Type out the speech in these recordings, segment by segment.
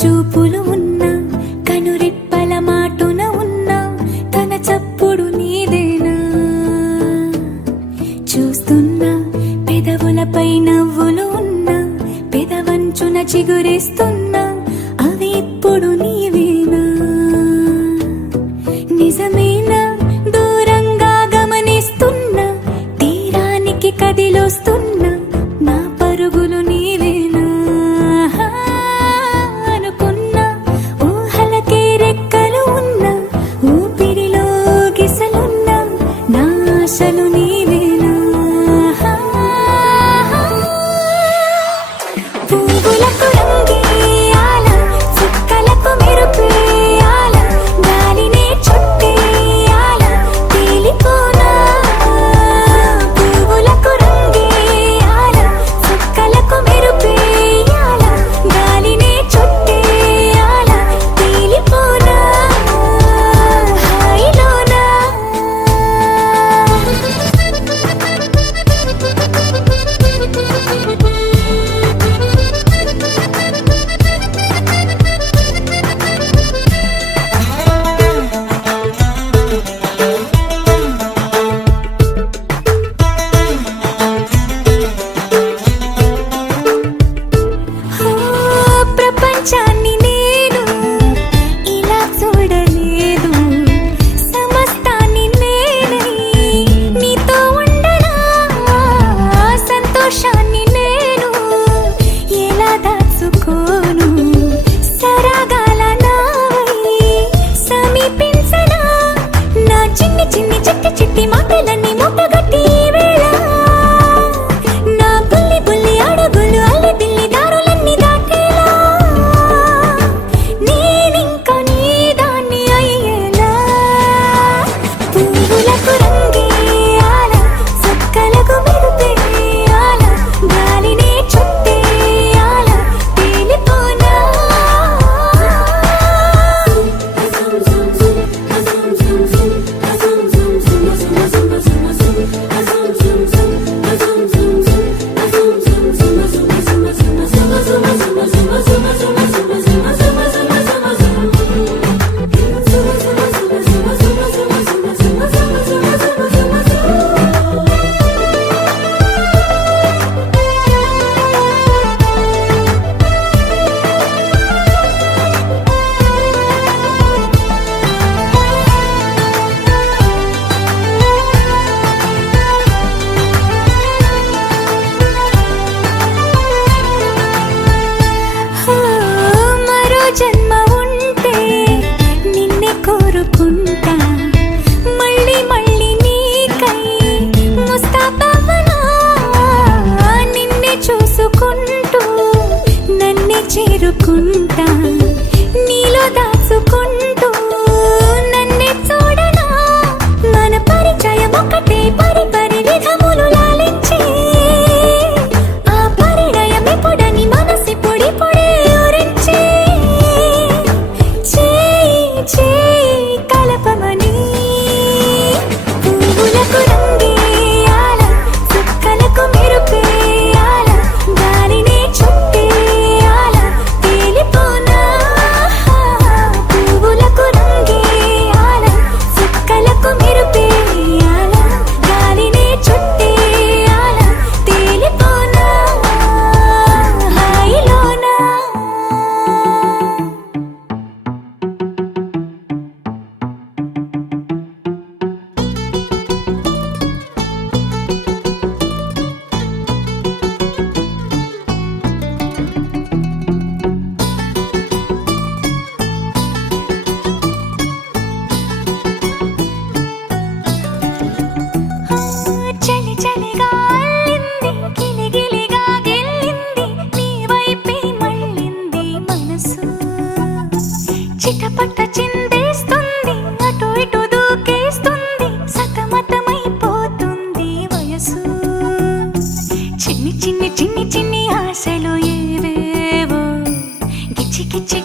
చూపులు ఉన్నా కనురెప్పల మాటున ఉన్నా తన చప్పుడు నీదేనా చూస్తున్నా పెదవులపై నవ్వులు ఉన్నా పెదవంచున చిగురిస్తున్నా అవి ఇప్పుడు నీవేనా నిజమేనా దూరంగా గమనిస్తున్నా తీరానికి కదిలొస్తున్నా నా పరుగులు నీవేనా ఆశలు నీవేనా పువ్వులకు రంగే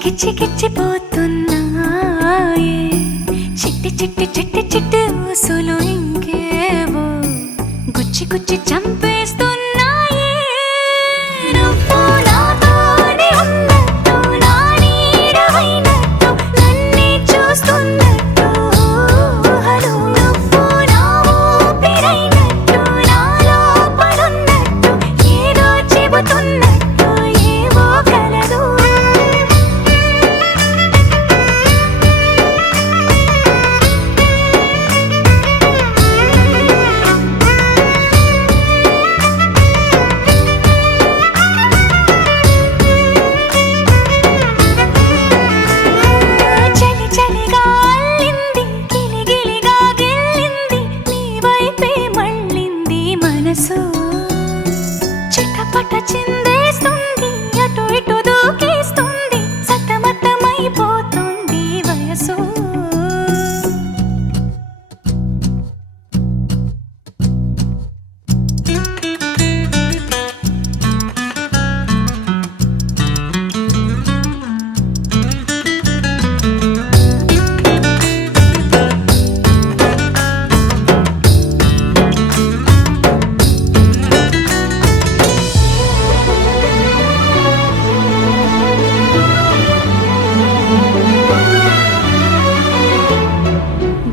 గిచ్చిపోతున్నాయే చిట్టి చిట్టి చిట్టి చిట్టి ఊసులు ఇంకేవో గుచ్చి గుచ్చి చంపేస్తున్నాయే నువ్వు నాతోనే ఉన్నట్టు నా నీడవైనట్టు నన్నే చూస్తున్నట్టు ఊహలు నువ్వు నా ఊపిరైనట్టు నాలో పడున్నట్టు ఏదో చెబుతున్నట్టు ఏవో కలదు చలి చలిగా అల్లింది గిలిగిలిగా గిల్లింది నీ వైపే మళ్ళింది మనసు చిటపట చిందేస్తుంది అటు ఇటు దూకేస్తుంది సతమతమైపోతుంది వయసు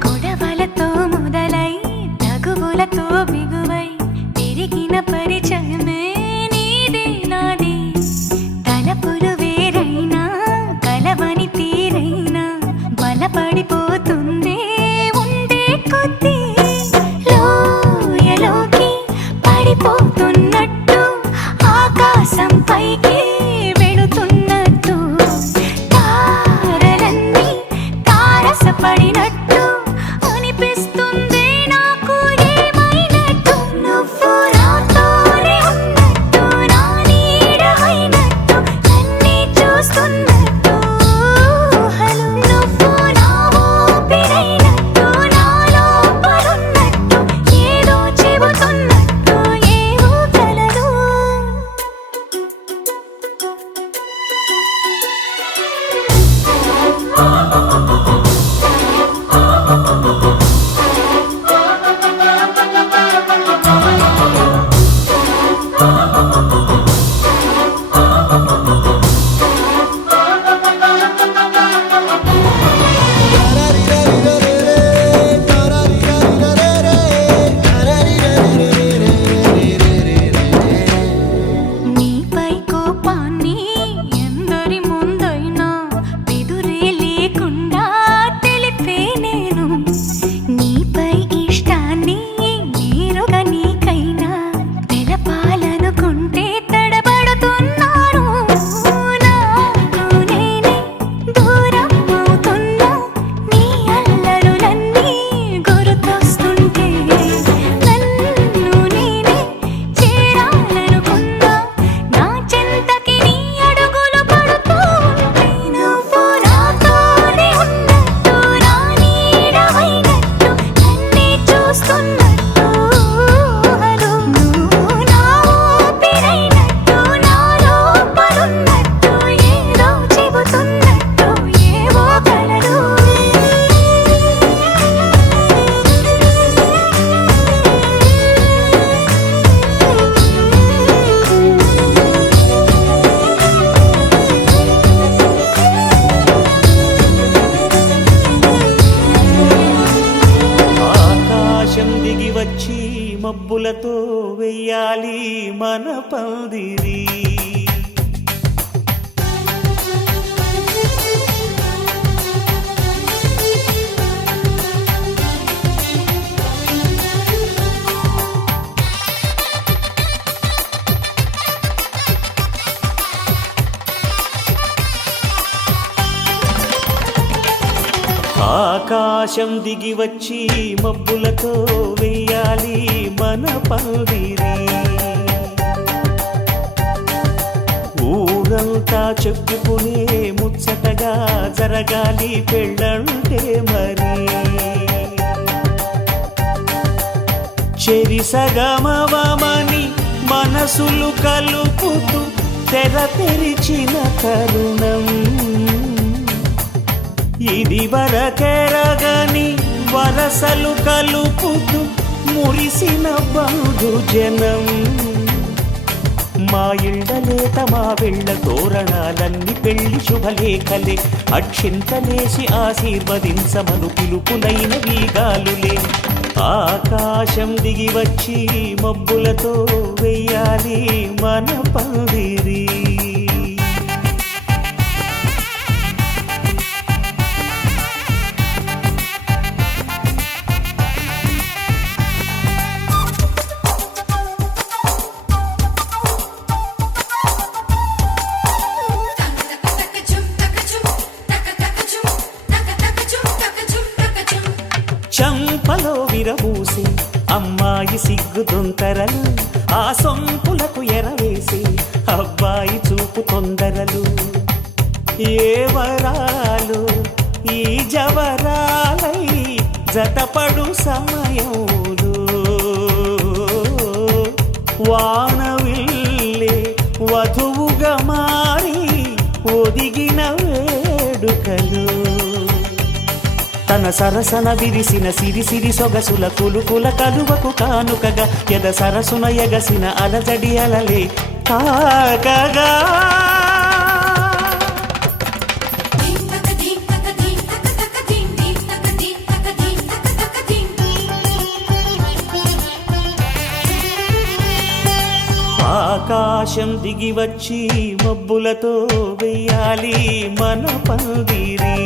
గొడవలతో మొదలై తగువులతో బిగువై పెరిగిన పరిచయమే నీదే నాది తలపులు వేరైనా కలవని తీరైనా బలపడిపోతుందే ఉండే కొద్దీ లోయలోకి పడిపోతున్నట్టు ఆకాశం పైకి వెళుతున్నట్టు తారలన్నీ తారసపడినట్టు అనిపిస్తుంది నాకు ఏమైనట్టు నువ్వు నాతోనే ఉన్నట్టు నా నీడవైనట్టు నన్నే చూస్తున్నట్టు ఊహలు నువ్వు నా ఊపిరైనట్టు నాలో పడున్నట్టు ఏదో చెబుతున్నట్టు ఏవో కలదు నీపై కోపాన్ని ఎందరి ముందైనా బెదురే లేకుండా తెలిపే నేను నీపై ఇష్టాన్ని నేరుగా నీకైనా తెలపాలనుకుంటే తడబడుతున్నాను నాకు నేనే దూరం అవుతున్నా నీ అల్లరులన్నీ గుర్తొస్తుంటే నన్ను నేనే చేరాలనుకున్నా నా చెంతకి నీ అడుగులు పడుతూ ఉంటే నువ్వు నాతోనే ఉన్నట్టు నా నీడవైనట్టు నన్నే చూస్తున్నట్టు ఊహలు నువ్వు నా ఊపిరైనట్టు నాలో పడున్నట్టు ఏదో చెబుతున్నట్టు ఏవో కలదు ఆకాశం దిగి వచ్చి మబ్బులతో వెయ్యాలి మన పందిరి ఆకాశం దిగి వచ్చి మబ్బులతో వెయ్యాలి మన పందిరి ఊరంతా చెప్పుకునే ముచ్చటగా జరగాలి పెళ్ళంటే మరి చెరిసగమవమని మనసులు కలుపుతూ తెర తెరిచిన తరుణం ఇది వరకెరగని వరసలు కలుపుతూ మురిసిన బంధుజనం. మా ఇళ్ళలేత మా వెళ్ళ తోరణాలన్నీ పెళ్లి శుభలేఖలే, అక్షింతలేసి ఆశీర్వదించమను పిలుపులైన వీగాలులే. ఆకాశం దిగి వచ్చి మబ్బులతో వెయ్యాలి మన పందిరి. చంపలో విరబూసి అమ్మాయి సిగ్గు దొంతరలు, ఆ సొంపులకు ఎరవేసి అబ్బాయి చూపు తొందరలు. ఏ వరాలు ఈ జవరాలై జతపడు సమయంలో, వానవిల్లే వధువుగా మారి ఒదిగిన వేడుకలు. తన సరసన విరిసిన సిరిసిరి సొగసుల కులుకుల కలువకు కానుకగా, ఎద సరసున ఎగసిన అలజడి అలలే తాకగా. ఆకాశం దిగి వచ్చి మబ్బులతో వెయ్యాలి మన పందిరి.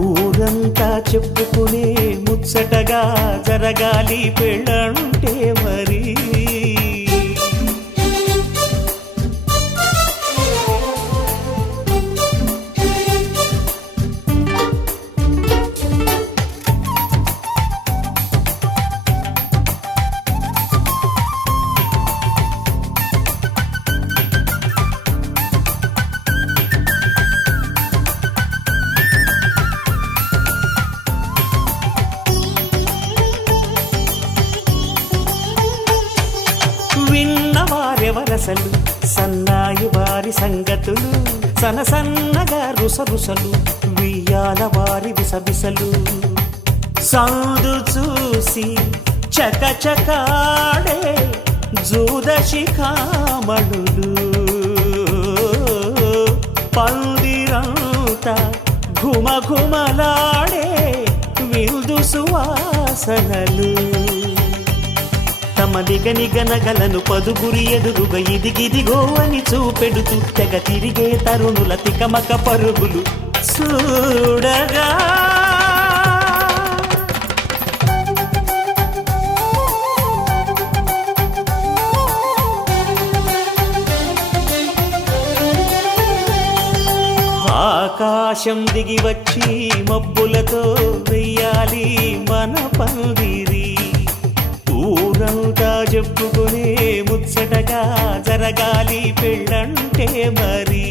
ఊరంతా చెప్పుకునే ముచ్చటగా జరగాలి పెళ్ళంటే మరి. విన్నవారెవరసలు సన్నాయి వారి సంగతులు, సనసన్నగా రుసరుసలు వియ్యాల వారి విసబిసలు. సందు చూసి చకచకాడే జూదశిఖామణులు, పందిరంతా ఘుమఘుమలాడే విందు సువాసనలు. తమ నిగనిగనగలను పదుగురి ఎదురుగా ఇదిగిదిగో అని చూపెడుతూ తెగ తిరిగే తరుణుల తికమక పరుగులు చూడగా. ఆకాశం దిగి వచ్చి మబ్బులతో వెయ్యాలి మన పందిరి. ఊరంతా చెప్పుకునే ముచ్చటగా జరగాలి పెళ్ళంటే మరి.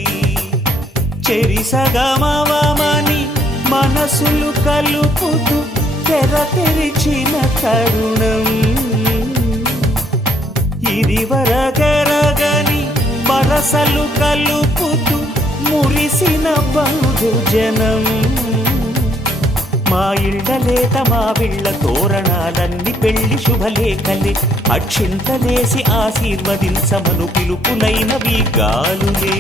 చెరిసగమవమని మనసులు కలుపుతూ తెర తెరిచిన తరుణం. ఇది వరకెరగని వరసలు కలుపుతూ మురిసిన బంధుజనం. మా ఇళ్ళలేత మా వీళ్ళ తోరణాలన్నీ పెళ్లి శుభలేఖలే, అక్షింతలేసి ఆశీర్వదించమను పిలుపులైనవి గాలులే.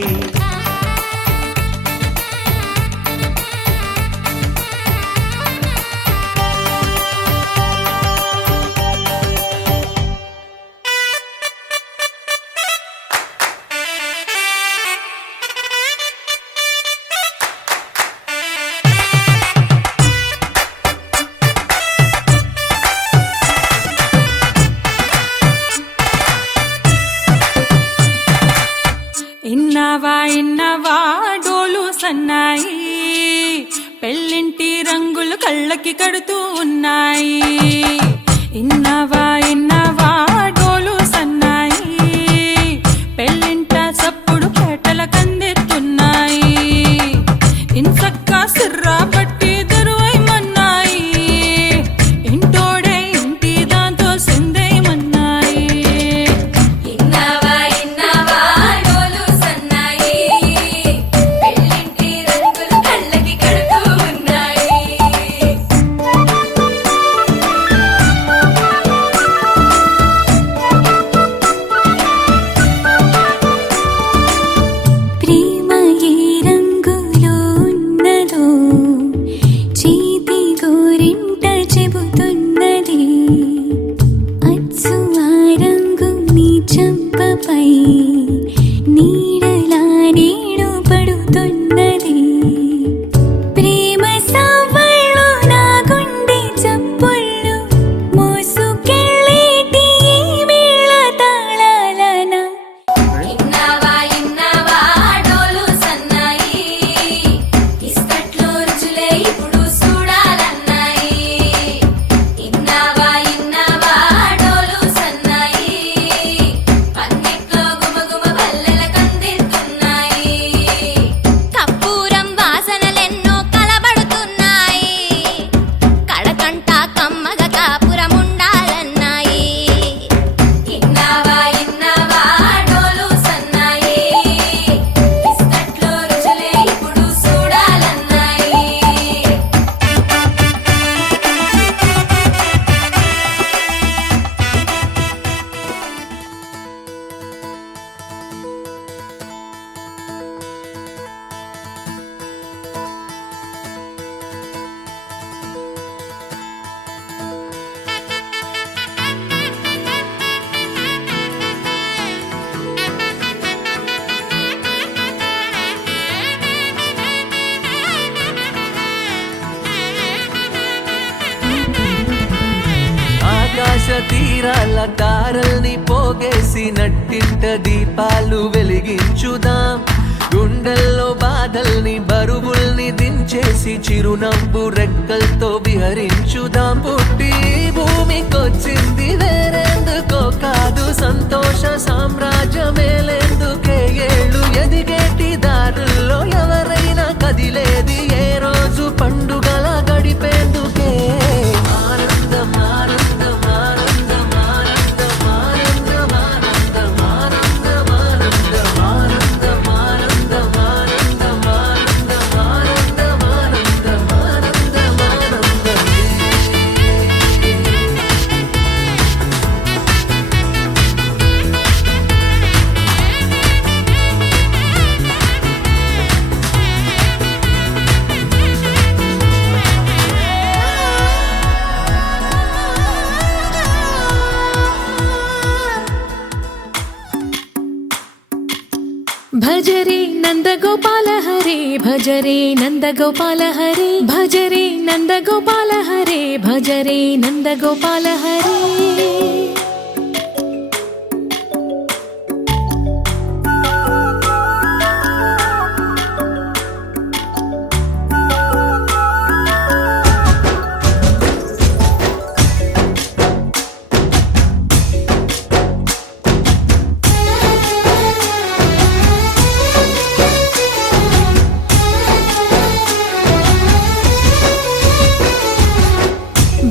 ఇన్నవా డోలు సన్నాయి, పెళ్ళింటి రంగులు కళ్ళకి కడుతూ ఉన్నాయి. ఇన్నవా డోలు సన్నాయి, పెళ్ళింట సప్పుడు పేటల కందెత్తున్నాయి. ఇన్సక్క సిర్రా పట్టి దరువైమన్నాయి, ఇంటోడే ఇంటి దాంతో సిందేయమన్నాయి. ఇన్నవా డోలు సన్నాయి, పెళ్ళింట తీరాల తారల్ని పోగేసి నట్టింట దీపాలు వెలిగించుదాం గుండెల్లో బాధల్ని బరువుల్ని దించేసి చిరునవ్వు రెక్కలతో విహరించుదాం పుట్టి భూమికొచ్చింది వేరేందుకో కాదు సంతోష సామ్రాజ్యమేలేందుకే ఏళ్ళు ఎదిగేటి దారుల్లో ఎవరైనా కదిలేది ఏ రోజు పండుగల గడిపేందుకే ఆనందం ఆనందం ఆనందం ఆనందం ఆనందం ఆనందం ఆనందం ఆనందం ఆనందం ఆనందం ఆనందం ఆనందం ఆనందం ఆనందం ఆనందం భజరే నందగోపాల హరే భజరే నందగోపాల హరే భజరే నందగోపాల హరే భజరే నందగోపాల హరే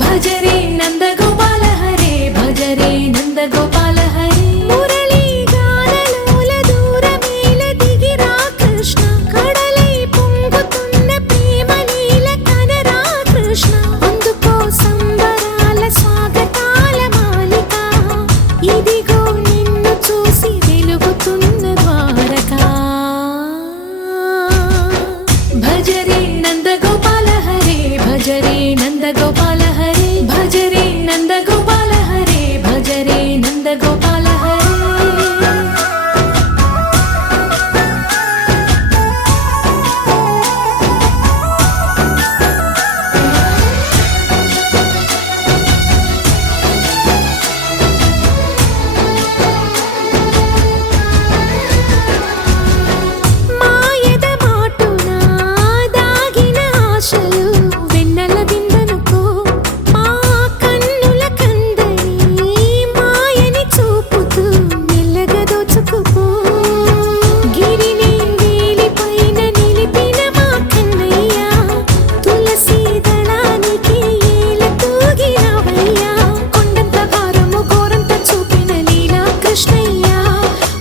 భజరే నందగోపాల హరే భజరే నందగోపాల హరే మురళీ గానలోల దూరమేల దిగిరా కృష్ణ కడలై పొంగుతున్న ప్రేమ లీల కనరా కృష్ణ అందుకో సంబరాల స్వాగతాల మాలిక ఇదిగో నిన్ను చూసి వెలుగుతున్న ద్వారకా భజరే నందగోపాల హరే భజరే నందగోపాల హరే భజరే నందగోపాల హరే భజరే నందగోపాల హరే మాయద మాటున దాగిన ఆశలు వెన్నెల దిందనుకో మా కన్నుల కందని మాయని చూపుతూ మెల్లగా దోచుకుపో గిరిని వేలిపైన నిలిపిన మా కన్నయ్య తులసి దళానికి ఏల తూగినవయ్యా కొండంత భారము గోరంత చూపిన లీలా కృష్ణయ్య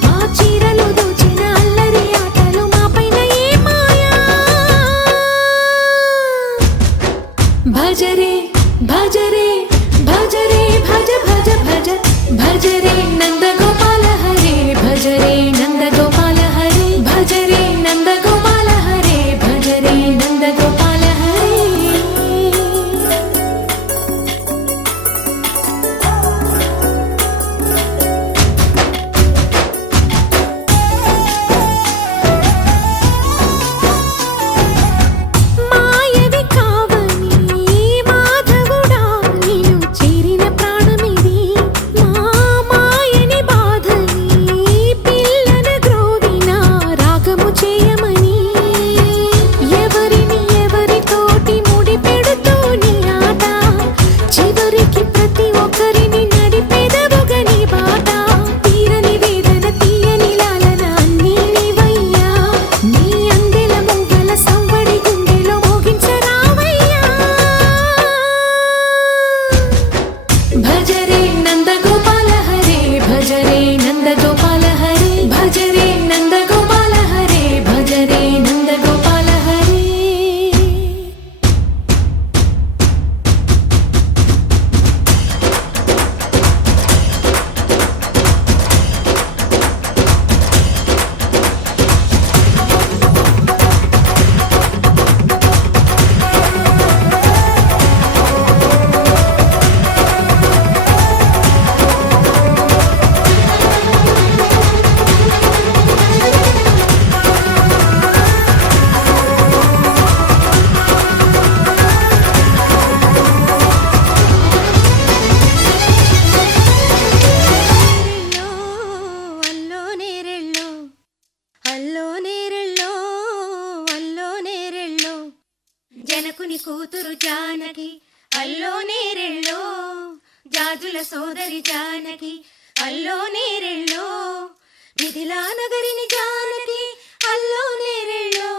మా చీరలు దోచిన అల్లరి ఆటలు మా పైన ఏ మాయా భజరే భజరే భజరే భజ భజ భజ భజరే నందగోపాల హరే భజరే నందగోపాల హరే భజరే నందగోపాల హరే భజరే నందగోపాల హరే మాయవి కావని మాధవుడా నిన్ను చేరిన ప్రాణమిది మా మాయని బాధని పిల్లన గ్రోవి జానకి అల్లో నేరెళ్ళో జాజుల సోదరి జానకి అల్లో నేరెళ్ళో మిథిలా నగరిని జానకి అల్లో నేరెళ్ళో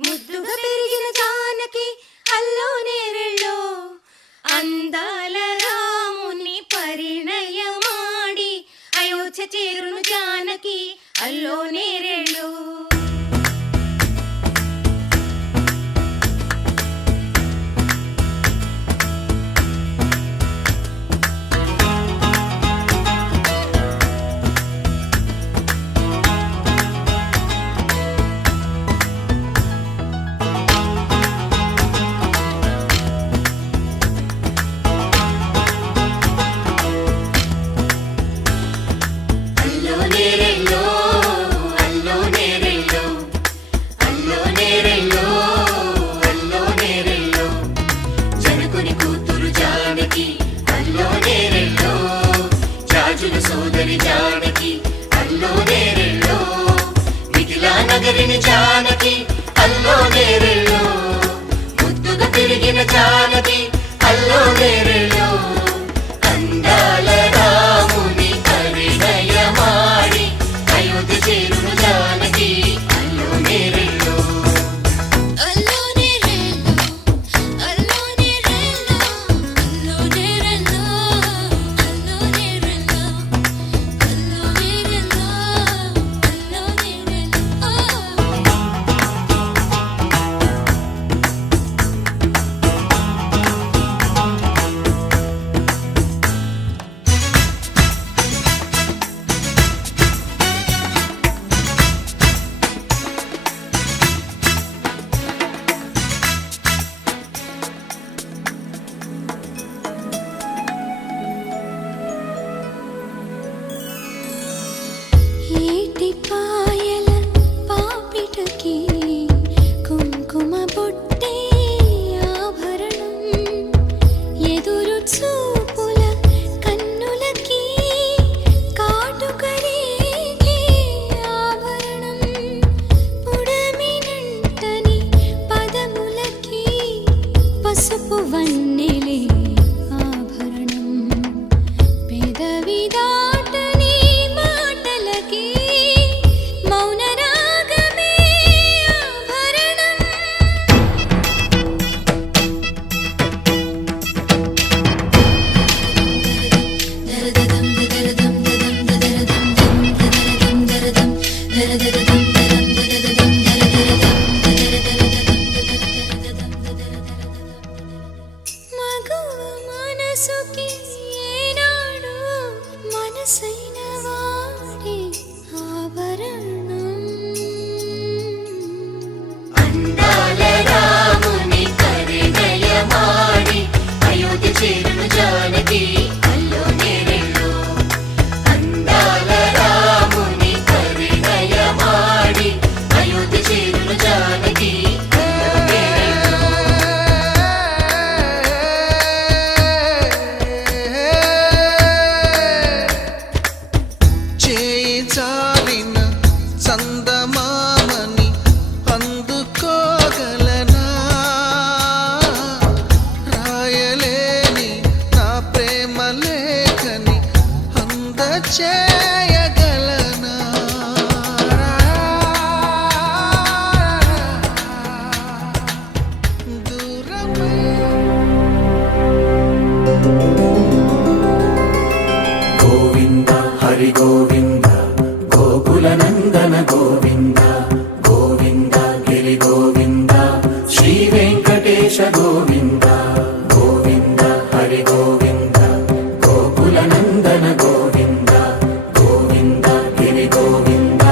ముద్దుగా పెరిగిన జానకి అల్లో నేరెళ్ళో అందాల రాముని పరిణయమాడి అయోధ్య చేరును జానకి అల్లో నేరెళ్ళో జానకి అల్లో నేరెళ్ళో ముద్దుగా పెరిగిన జానకి అల్లో నేరెళ్ళో అందాల రాముని పరిణయమాడి అయోధ్య చేరును జానకి అల్లో నేరెళ్ళో అల్లో నేరెళ్ళో అల్లో నేరెళ్ళో అల్లో నేరెళ్ళో అల్లో నేరెళ్ళో అల్లో నేరెళ్ళో అల్లో నేరెళ్ళో ఏటి పాయల పాపిటకి కుంకుమ బొట్టే ఆభరణం ఎదురు చూపుల కన్నులకి కాటుకరేగే ఆభరణం పుడమినంటని పదములకి పసుపు వన్నెలే ఆభరణం పెదవి దాటని మాటలకి మౌన రాగమే ఆభరణం మగువ మనసుకి ఏనాడు మనసైన వాడే ఆభరణం అందాల రాముని పరిణయమాడి అయోధ్య చేరును జానకి అల్లో నేరెళ్ళో అందాల రాముని పరిణయమాడి అయోధ్య చేరును జానకి అల్లో నేరెళ్ళో చేయి జారిన చందమామని అందుకోగలనా రాయలేని నా ప్రేమ లేఖని అందచేయగలనా దూరమై గోవింద హరి గోవింద గోకుల నందన గోవింద గోవింద గిరి గోవింద శ్రీ వెంకటేశ గోవింద గోవింద హరి గోవింద గోకుల నందన గోవింద గోవింద గిరి గోవింద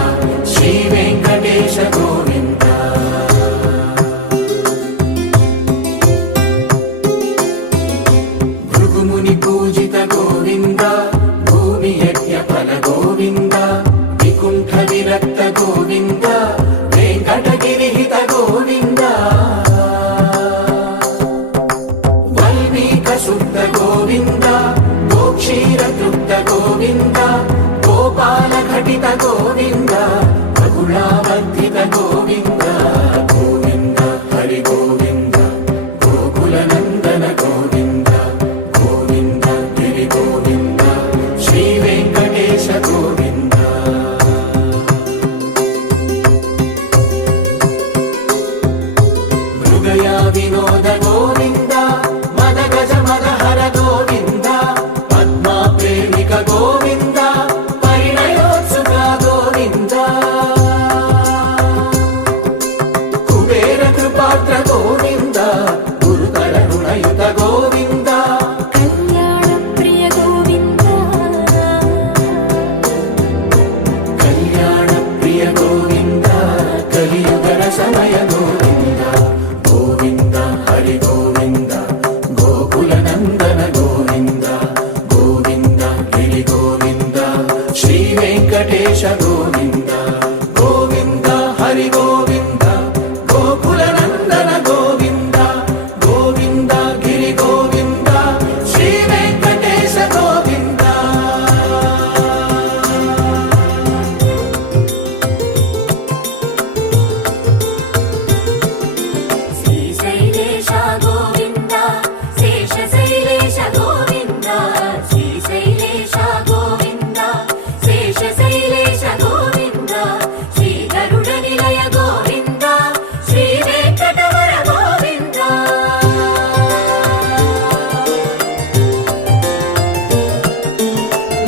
శ్రీ వెంకటేశ గోవింద భృగుముని పూజిత గోవింద భూమి యజ్ఞ ఫల గోవింద వికుంఠ విరక్త గోవింద వెంకటగిరిహిత గోవింద వల్మీక శుద్ధ గోవింద గోక్షీర తృప్త గోవింద గోపాల ఘటిత గోవింద రఘుళావర్ధిత గోవింద గోవింద హరి గోవింద గోకుల నంద గోకులనందన గోవింద గోవింద గిరి గోవింద శ్రీ వెంకటేశ గోవింద గోవింద హరి గోవింద గోకులనందన గోవింద గోవింద గిరి గోవింద శ్రీ వెంకటేశ గోవింద శ్రీశైలేశ గోవింద శేషశైలేశ గోవింద శ్రీశైలేశ గోవింద శేషశైలేశ గోవింద శ్రీ గరుడ నిలయ గోవింద శ్రీ వెంకటవర గోవింద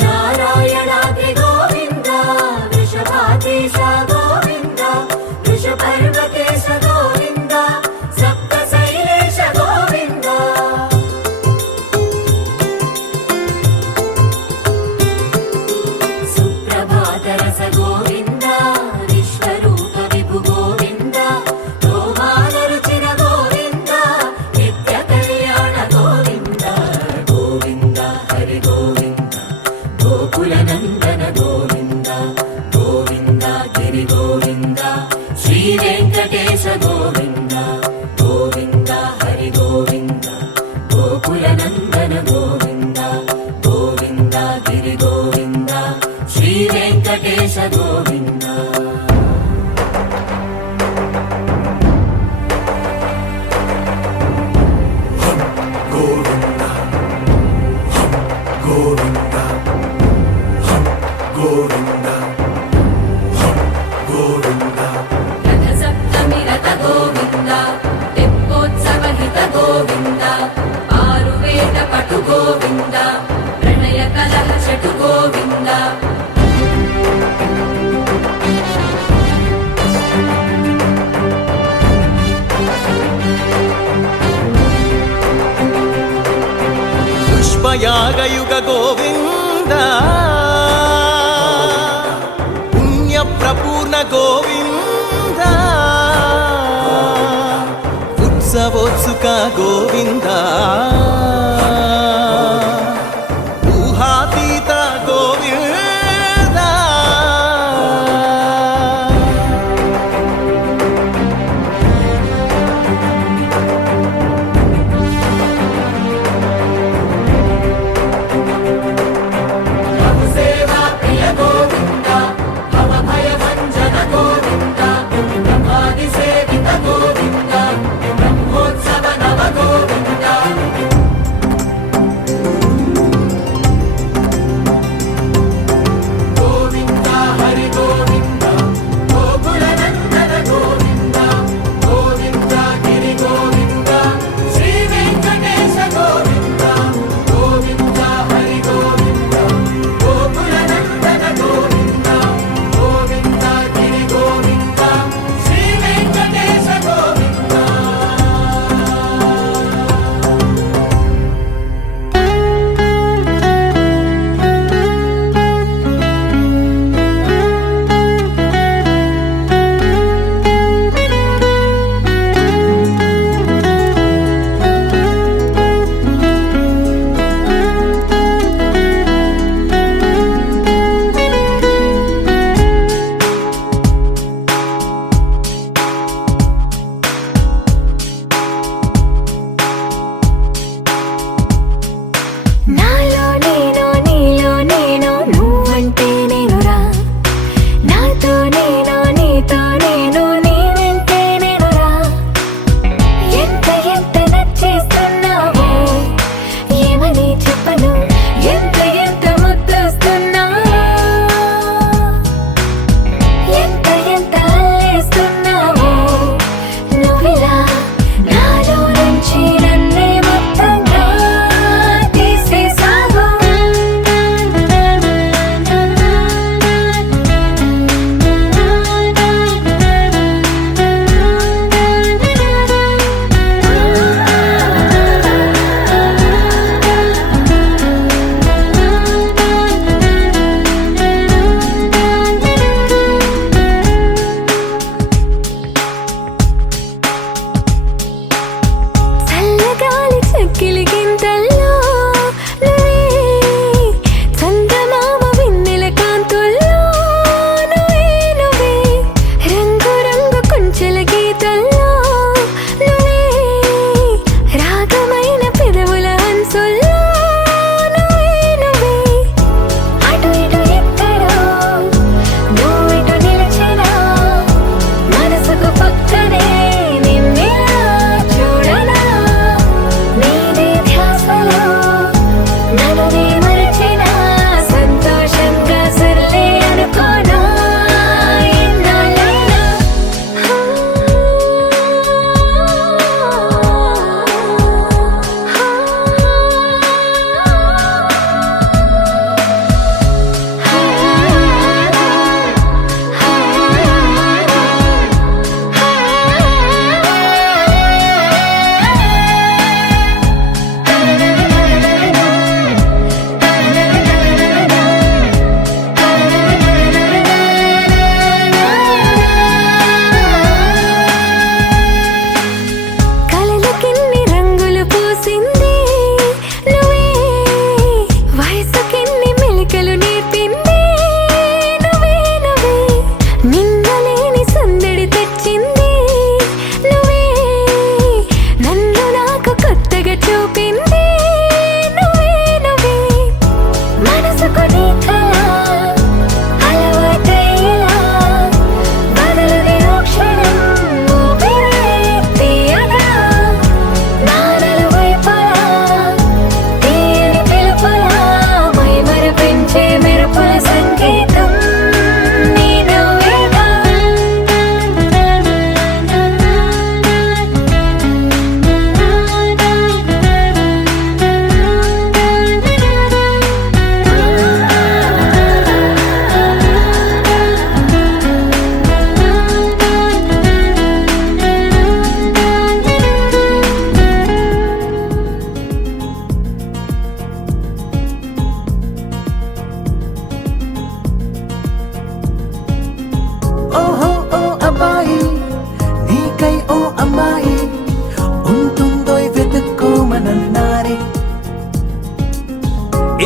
నారాయణాద్రి గోవింద వృషభాద్రీశ గోవింద వృషపర్వతేశ గోవింద సప్తశైలేశ గోవింద సుప్రభాతరస గోవింద విశ్వరూప విభు గోవింద రోమానరుచిర గోవింద నిత్య కళ్యాణ గోవింద గోవింద హరి గోవింద గోకులనందన గోవింద గోవింద గిరి గోవింద శ్రీ వెంకటేశ గోవింద గోవింద హరి గోవింద గోకులనందన గోవింద గోవింద గిరి గోవింద శ్రీ వెంకటేశ గోవింద గోవింద గోవింద గోవింద గోవింద రథసప్తమి రథ గోవింద తెప్పోత్సవహిత గోవింద ఆరువేద పటు గోవింద ప్రణయ కలహ షటు గోవింద పుష్పయాగయుగ గోవింద పుణ్యప్రపూర్ణ గోవింద ఉత్సవోత్సుక గోవింద ఊహాతీత గోవింద ప్రభుసే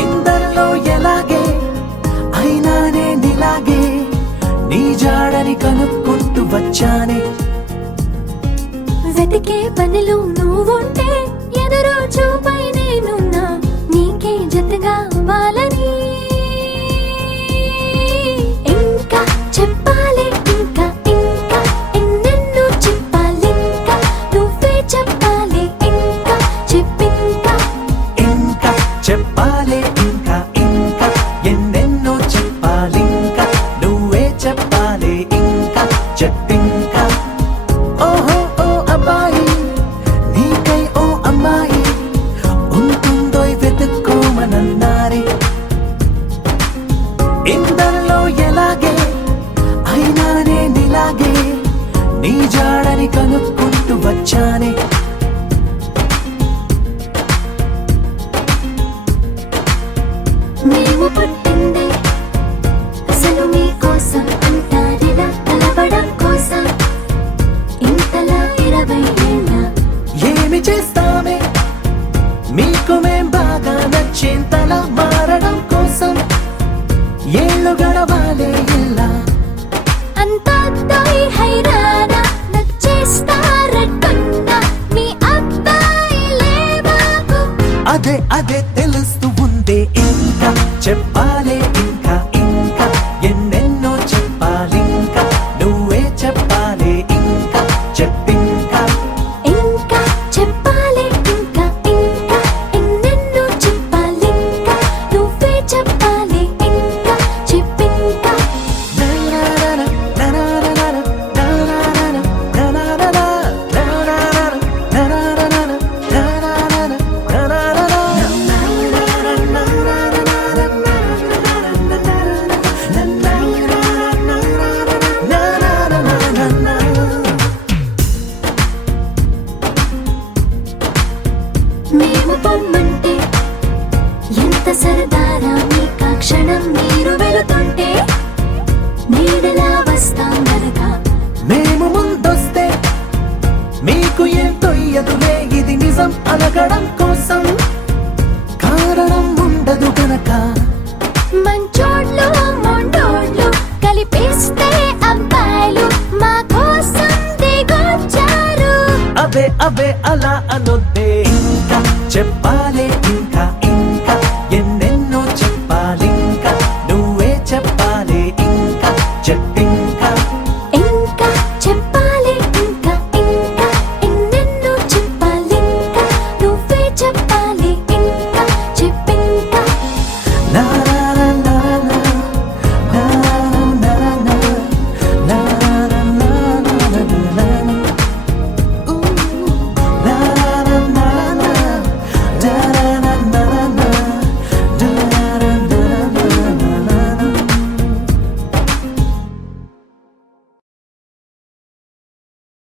ఇందరిలో ఎలాగే అయినానే నీలాగే నీ జాడని కనుక్కుంటూ వచ్చానే వెతికే పనిలో నువ్వుంటే ఎదురు చూపై నేనున్నా నీకే జతగా అవ్వాలని ఇంకా చెప్పాలి ఇంకా ఇంకా ఎన్నెన్నో చెప్పాలి ఇంకా నువ్వే చెప్పాలి ఇంకా చెప్పింకా ఇంకా చెప్పాలి ఇంకా ఇంకా ఎన్నెన్నో చెప్పాలింకా నువ్వే చెప్పాలి ఇంకా చెప్పింకా ఓహో ఓ అబ్బాయి నీకై ఓ అమ్మాయి ఉంటుందో వెతుక్కోమనన్నారే ఇందరిలో ఎలాగే అయినానే నీలాగే నీ జాడని కనుక్కుంటూ వచ్చానే మేము పుట్టిందే అసలు మీకోసం అంటారిలా కలవడం కోసం ఇంతలా 20 ఏళ్ళ ఏమి చేస్తామే మీకు మేం బాగా నచ్చేంతలా మారడం కోసం ఏళ్ళు గడవాలే ఇలా అంతా దోయ్ హైరానా నచ్చేస్తారట్టున్నా మీ అబ్బాయిలే బాబు అదే అదే తెలుస్తూ ఉందే ఇంకా చెప్పాలే ఇంకా ఇంకా ఎన్నెన్నో చెప్పాలింకా నువ్వే చెప్పాలి ఇంకా చెప్పింకా ఇంకా చెప్పాలి ఇంకా ఇంకా ఎన్నెన్నో చెప్పాలి ఇంకా నువ్వే చెప్పాలి ఇంకా చెప్పింకా మేము పొమ్మంటే ఎంత సరదారా మీకా క్షణం మీరు వెళుతుంటే నీడలా వస్తాం గనక మేము ముందొస్తే మీకు ఏం తొయ్యదులే ఇది నిజం అనగడం కోసం కారణం ఉండదు గనక మంచోళ్ళు మొండోళ్ళు కలిపిస్తే అబ్బాయిలు మా కోసం దిగొచ్చారు అబే అబే అలా అనొద్దే ఇంకా చెప్పాలి ఇంకా